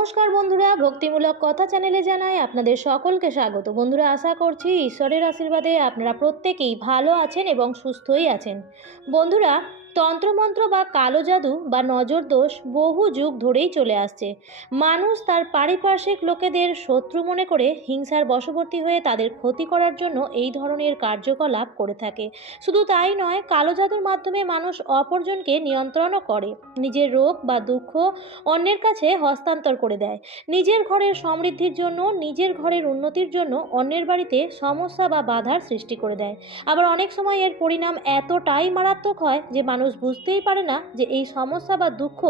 নমস্কার বন্ধুরা, ভক্তিমূলক কথা চ্যানেলে জানাই আপনাদের সকলকে স্বাগত। বন্ধুরা, আশা করছি ঈশ্বরের আশীর্বাদে আপনারা প্রত্যেকেই ভালো আছেন এবং সুস্থই আছেন। বন্ধুরা, তন্ত্রমন্ত্র বা কালো জাদু বা নজর দোষ বহু যুগ ধরেই চলে আসছে। মানুষ তার পারিপার্শ্বিক লোকেদের শত্রু মনে করে হিংসার বশবর্তী হয়ে তাদের ক্ষতি করার জন্য এই ধরনের কার্যকলাপ করে থাকে। শুধু তাই নয়, কালো জাদুর মাধ্যমে মানুষ অপরজনকে নিয়ন্ত্রণও করে, নিজের রোগ বা দুঃখ অন্যের কাছে হস্তান্তর করে দেয়। নিজের ঘরের সমৃদ্ধির জন্য, নিজের ঘরের উন্নতির জন্য অন্যের বাড়িতে সমস্যা বা বাধার সৃষ্টি করে দেয়। আবার অনেক সময় এর পরিণাম এতটাই মারাত্মক হয় যে মানুষ বুঝতেই পারে না যে এই সমস্যা বা দুঃখ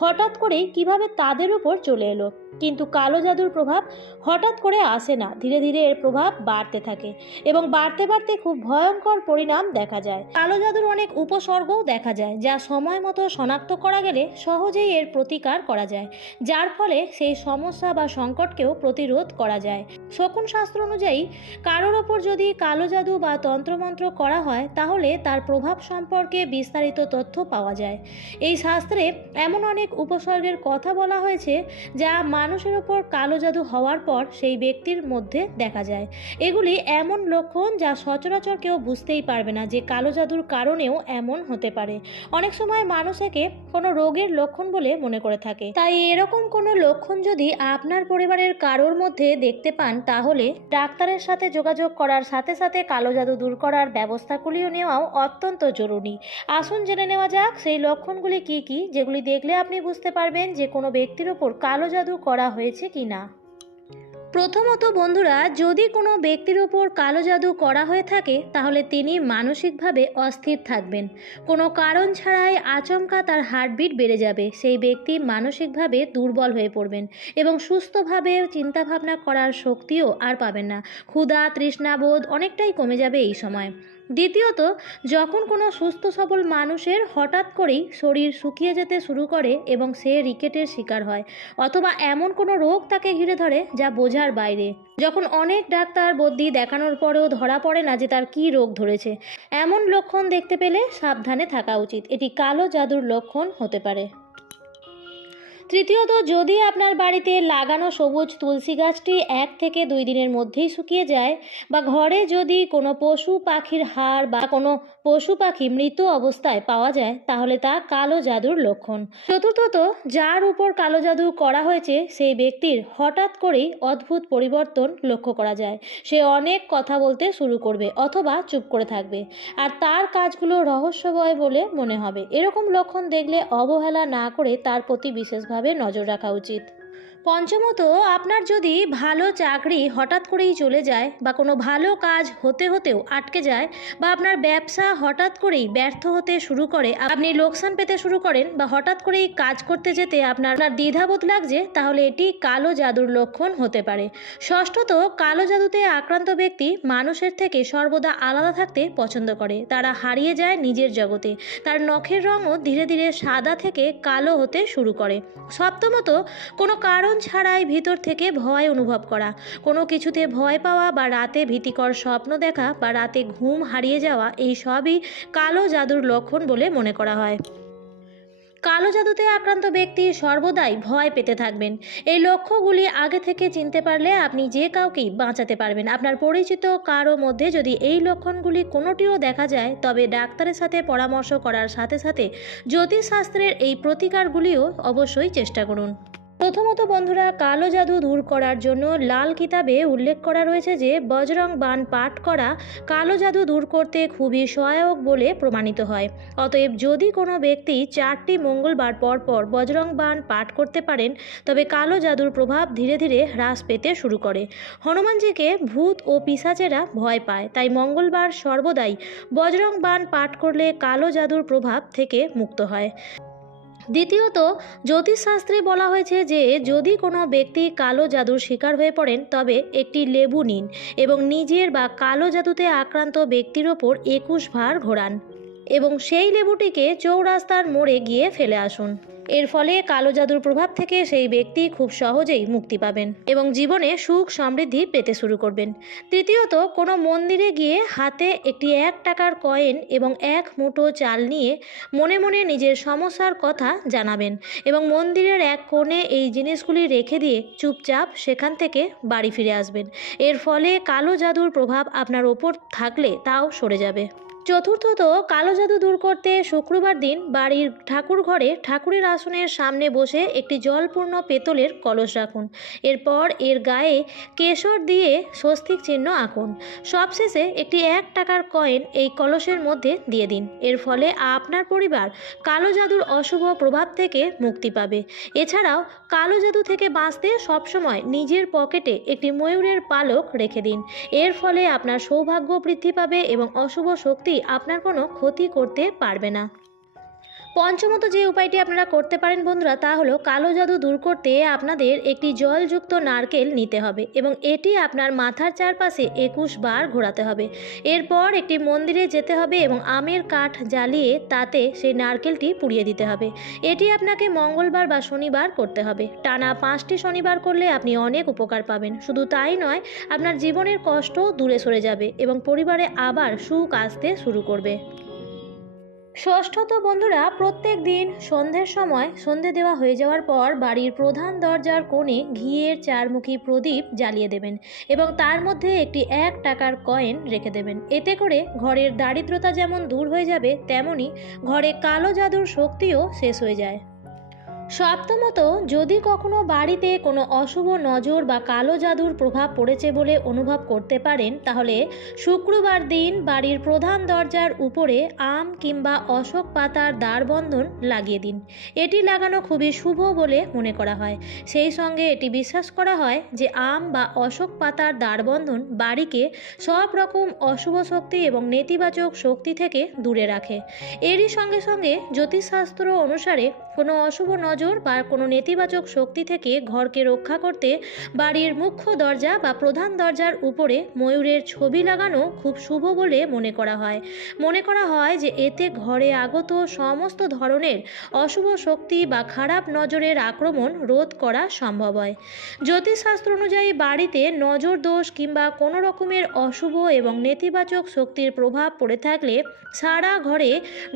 হঠাৎ করেই কিভাবে তাদের উপর চলে এলো। কিন্তু কালো জাদুর প্রভাব হঠাৎ করে আসে না, ধীরে ধীরে এর প্রভাব বাড়তে থাকে এবং বাড়তে বাড়তে খুব ভয়ঙ্কর পরিণাম দেখা যায়। কালো জাদুর অনেক উপসর্গও দেখা যায়, যা সময় মতো শনাক্ত করা গেলে সহজেই এর প্রতিকার করা যায়, যার ফলে সেই সমস্যা বা সংকটকেও প্রতিরোধ করা যায়। শকুন শাস্ত্র অনুযায়ী কারোর ওপর যদি কালো জাদু বা তন্ত্রমন্ত্র করা হয়, তাহলে তার প্রভাব সম্পর্কে বিস্তারিত তথ্য পাওয়া যায়। এই শাস্ত্রে এমন অনেক উপসর্গের কথা বলা হয়েছে যা মানুষের ওপর কালো জাদু হওয়ার পর সেই ব্যক্তির মধ্যে দেখা যায়। এগুলি এমন লক্ষণ যা সচরাচর কেউ বুঝতেই পারবে না যে কালো জাদুর কারণেও এমন হতে পারে। অনেক সময় মানুষ একে কোনো রোগের লক্ষণ বলে মনে করে থাকে। তাই এরকম কোনো লক্ষণ যদি আপনার পরিবারের কারোর মধ্যে দেখতে পান, তাহলে ডাক্তারের সাথে যোগাযোগ করার সাথে সাথে কালো জাদু দূর করার ব্যবস্থাগুলিও নেওয়াও অত্যন্ত জরুরি। আসুন জেনে নেওয়া যাক সেই লক্ষণগুলি কি কি, যেগুলি দেখলে আপনি বুঝতে পারবেন যে কোনো ব্যক্তির ওপর কালো জাদু করা হয়েছে কি না। প্রথমত বন্ধুরা, যদি কোনো ব্যক্তির ওপর কালো জাদু করা হয়ে থাকে, তাহলে তিনি মানসিকভাবে অস্থির থাকবেন। কোনো কারণ ছাড়াই আচমকা তার হার্টবিট বেড়ে যাবে। সেই ব্যক্তি মানসিকভাবে দুর্বল হয়ে পড়বেন এবং সুস্থভাবে চিন্তাভাবনা করার শক্তিও আর পাবেন না। ক্ষুধা, তৃষ্ণাবোধ অনেকটাই কমে যাবে এই সময়। দ্বিতীয়ত, যখন কোনো সুস্থ সবল মানুষের হঠাৎ করেই শরীর শুকিয়ে যেতে শুরু করে এবং সে রিকেটের শিকার হয়, অথবা এমন কোনো রোগ তাকে ঘিরে ধরে যা বোঝার বাইরে, যখন অনেক ডাক্তার বদ্যি দেখানোর পরেও ধরা পড়ে না যে তার কী রোগ ধরেছে, এমন লক্ষণ দেখতে পেলে সাবধানে থাকা উচিত। এটি কালো জাদুর লক্ষণ হতে পারে। তৃতীয়ত, যদি আপনার বাড়িতে লাগানো সবুজ তুলসী গাছটি 1 থেকে 2 দিনের মধ্যেই শুকিয়ে যায়, বা ঘরে যদি কোনো পশু পাখির হাড় বা কোনো পশু পাখি মৃত অবস্থায় পাওয়া যায়, তাহলে তা কালো জাদুর লক্ষণ। চতুর্থত, যার উপর কালো জাদু করা হয়েছে সেই ব্যক্তির হঠাৎ করেই অদ্ভুত পরিবর্তন লক্ষ্য করা যায়। সে অনেক কথা বলতে শুরু করবে অথবা চুপ করে থাকবে, আর তার কাজগুলো রহস্যময় বলে মনে হবে। এরকম লক্ষণ দেখলে অবহেলা না করে তার প্রতি বিশেষভাবে নজর রাখা উচিত। পঞ্চমত, আপনার যদি ভালো চাকরি হঠাৎ করেই চলে যায়, বা কোনো ভালো কাজ হতে হতেও আটকে যায়, বা আপনার ব্যবসা হঠাৎ করেই ব্যর্থ হতে শুরু করে, আপনি লোকসান পেতে শুরু করেন, বা হঠাৎ করেই কাজ করতে যেতে আপনার দ্বিধাবোধ লাগছে, তাহলে এটি কালো জাদুর লক্ষণ হতে পারে। ষষ্ঠত, কালো জাদুতে আক্রান্ত ব্যক্তি মানুষের থেকে সর্বদা আলাদা থাকতে পছন্দ করে। তারা হারিয়ে যায় নিজের জগতে। তার নখের রঙও ধীরে ধীরে সাদা থেকে কালো হতে শুরু করে। সপ্তমত, কোনো কারণ ছাড়াই ভিতর থেকে ভয় অনুভব করা, কোনো কিছুতে ভয় পাওয়া, বা রাতে ভীতিকর স্বপ্ন দেখা, বা রাতে ঘুম হারিয়ে যাওয়া, এই সবই কালো জাদুর লক্ষণ বলে মনে করা হয়। কালো জাদুতে আক্রান্ত ব্যক্তি সর্বদাই ভয় পেতে থাকবেন। এই লক্ষ্যগুলি আগে থেকে চিনতে পারলে আপনি যে কাউকেই বাঁচাতে পারবেন। আপনার পরিচিত কারো মধ্যে যদি এই লক্ষণগুলি কোনোটিও দেখা যায়, তবে ডাক্তারের সাথে পরামর্শ করার সাথে সাথে জ্যোতিষশাস্ত্রের এই প্রতিকারগুলিও অবশ্যই চেষ্টা করুন। প্রথমত বন্ধুরা, কালো জাদু দূর করার জন্য লাল কিতাবে উল্লেখ করা রয়েছে যে বজরং বাণ পাঠ করা কালো জাদু দূর করতে খুবই সহায়ক বলে প্রমাণিত হয়। অতএব যদি কোনো ব্যক্তি 4টি মঙ্গলবার পর পর বজরং বাণ পাঠ করতে পারেন, তবে কালো জাদুর প্রভাব ধীরে ধীরে হ্রাস পেতে শুরু করে। হনুমানজিকে ভূত ও পিশাচেরা ভয় পায়, তাই মঙ্গলবার সর্বদাই বজরং বাণ পাঠ করলে কালো জাদুর প্রভাব থেকে মুক্ত হয়। দ্বিতীয়ত, জ্যোতিষশাস্ত্রে বলা হয়েছে যে যদি কোনো ব্যক্তি কালো জাদুর শিকার হয়ে পড়েন, তবে একটি লেবু নিন এবং নিজের বা কালো জাদুতে আক্রান্ত ব্যক্তির ওপর 21 বার ঘোরান। এবং সেই লেবুটিকে চৌরাস্তার মোড়ে গিয়ে ফেলে আসুন। এর ফলে কালো জাদুর প্রভাব থেকে সেই ব্যক্তি খুব সহজেই মুক্তি পাবেন এবং জীবনে সুখ সমৃদ্ধি পেতে শুরু করবেন। তৃতীয়ত, কোনো মন্দিরে গিয়ে হাতে একটি 1 টাকার কয়েন এবং 1 মুঠো চাল নিয়ে মনে মনে নিজের সমস্যার কথা জানাবেন এবং মন্দিরের এক কোণে এই জিনিসগুলি রেখে দিয়ে চুপচাপ সেখান থেকে বাড়ি ফিরে আসবেন। এর ফলে কালো জাদুর প্রভাব আপনার ওপর থাকলে তাও সরে যাবে। চতুর্থত, কালো জাদু দূর করতে শুক্রবার দিন বাড়ির ঠাকুর ঘরে ঠাকুরের আসনের সামনে বসে একটি জলপূর্ণ পেতলের কলস রাখুন। এরপর এর গায়ে কেশর দিয়ে স্বস্তিক চিহ্ন আঁকুন। সবশেষে একটি 1 টাকার কয়েন এই কলসের মধ্যে দিয়ে দিন। এর ফলে আপনার পরিবার কালো জাদুর অশুভ প্রভাব থেকে মুক্তি পাবে। এছাড়াও কালো জাদু থেকে বাঁচতে সবসময় নিজের পকেটে একটি ময়ূরের পালক রেখে দিন। এর ফলে আপনার সৌভাগ্য বৃদ্ধি পাবে এবং অশুভ শক্তি আপনার কোনো ক্ষতি করতে পারবে না। পঞ্চমত যে উপায়টি আপনারা করতে পারেন বন্ধুরা, তা হলো কালো জাদু দূর করতে আপনাদের একটি জলযুক্ত নারকেল নিতে হবে এবং এটি আপনার মাথার চারপাশে 21 বার ঘোরাতে হবে। এরপর একটি মন্দিরে যেতে হবে এবং আমের কাঠ জ্বালিয়ে তাতে সেই নারকেলটি পুড়িয়ে দিতে হবে। এটি আপনাকে মঙ্গলবার বা শনিবার করতে হবে। টানা 5টি শনিবার করলে আপনি অনেক উপকার পাবেন। শুধু তাই নয়, আপনার জীবনের কষ্ট দূরে সরে যাবে এবং পরিবারে আবার সুখ আসতে শুরু করবে। ষষ্ঠত বন্ধুরা, প্রত্যেক দিন সন্ধ্যের সময় সন্ধে দেওয়া হয়ে যাওয়ার পর বাড়ির প্রধান দরজার কোণে ঘিয়ের 4মুখী প্রদীপ জ্বালিয়ে দেবেন এবং তার মধ্যে একটি 1 টাকার কয়েন রেখে দেবেন। এতে করে ঘরের দারিদ্রতা যেমন দূর হয়ে যাবে, তেমনি ঘরে কালো জাদুর শক্তিও শেষ হয়ে যায়। সপ্তমত, যদি কখনো বাড়িতে কোনো অশুভ নজর বা কালো জাদুর প্রভাব পড়েছে বলে অনুভব করতে পারেন, তাহলে শুক্রবার দিন বাড়ির প্রধান দরজার উপরে আম কিংবা অশোক পাতার দ্বারবন্ধন লাগিয়ে দিন। এটি লাগানো খুবই শুভ বলে মনে করা হয়। সেই সঙ্গে এটি বিশ্বাস করা হয় যে আম বা অশোক পাতার দ্বারবন্ধন বাড়িকে সব রকম অশুভ শক্তি এবং নেতিবাচক শক্তি থেকে দূরে রাখে। এরই সঙ্গে সঙ্গে জ্যোতিষশাস্ত্র অনুসারে কোনো অশুভ নজর বা কোনো নেতিবাচক শক্তি থেকে ঘরকে রক্ষা করতে বাড়ির মুখ্য দরজা বা প্রধান দরজার উপরে ময়ূরের ছবি লাগানো খুব শুভ বলে মনে করা হয় যে এতে ঘরে আগত সমস্ত ধরনের অশুভ শক্তি বা খারাপ নজরের আক্রমণ রোধ করা সম্ভব হয়। জ্যোতিষশাস্ত্র অনুযায়ী বাড়িতে নজর দোষ কিংবা কোনো রকমের অশুভ এবং নেতিবাচক শক্তির প্রভাব পড়ে থাকলে সারা ঘরে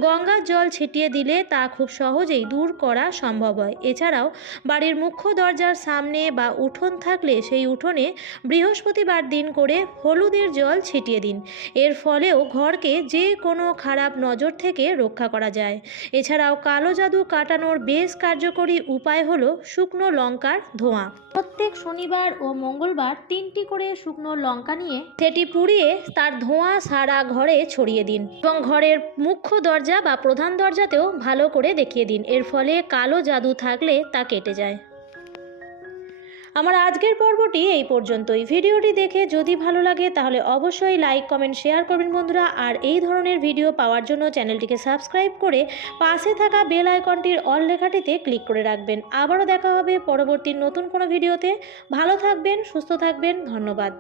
গঙ্গার জল ছিটিয়ে দিলে তা খুব সহজেই দূর করা সম্ভব হয়। এছাড়াও বাড়ির মুখ্য দরজার সামনে বা উঠোন থাকলে সেই উঠোনে বৃহস্পতিবার দিন করে হলুদের জল ছিটিয়ে দিন। এর ফলেও ঘরকে যে কোনো খারাপ নজর থেকে রক্ষা করা যায়। এছাড়াও কালো জাদু কাটানোর বেশ কার্যকরী উপায় হলো শুকনো লঙ্কার ধোঁয়া। প্রত্যেক শনিবার ও মঙ্গলবার 3টি করে শুকনো লঙ্কা নিয়ে সেটি পুড়িয়ে তার ধোঁয়া সারা ঘরে ছড়িয়ে দিন এবং ঘরের মুখ্য দরজা বা প্রধান দরজাতেও ভালো করে দেখিয়ে দিন। এর ফলে কালো জাদু থাকলে তা কেটে যায়। আমার আজকের পর্বটি এই পর্যন্তই। ভিডিওটি দেখে যদি ভালো লাগে তাহলে অবশ্যই লাইক, কমেন্ট, শেয়ার করবেন বন্ধুরা। আর এই ধরনের ভিডিও পাওয়ার জন্য চ্যানেলটিকে সাবস্ক্রাইব করে পাশে থাকা বেল আইকনটির অল লেখাটিতে ক্লিক করে রাখবেন। আবারও দেখা হবে পরবর্তী নতুন কোনো ভিডিওতে। ভালো থাকবেন, সুস্থ থাকবেন। ধন্যবাদ।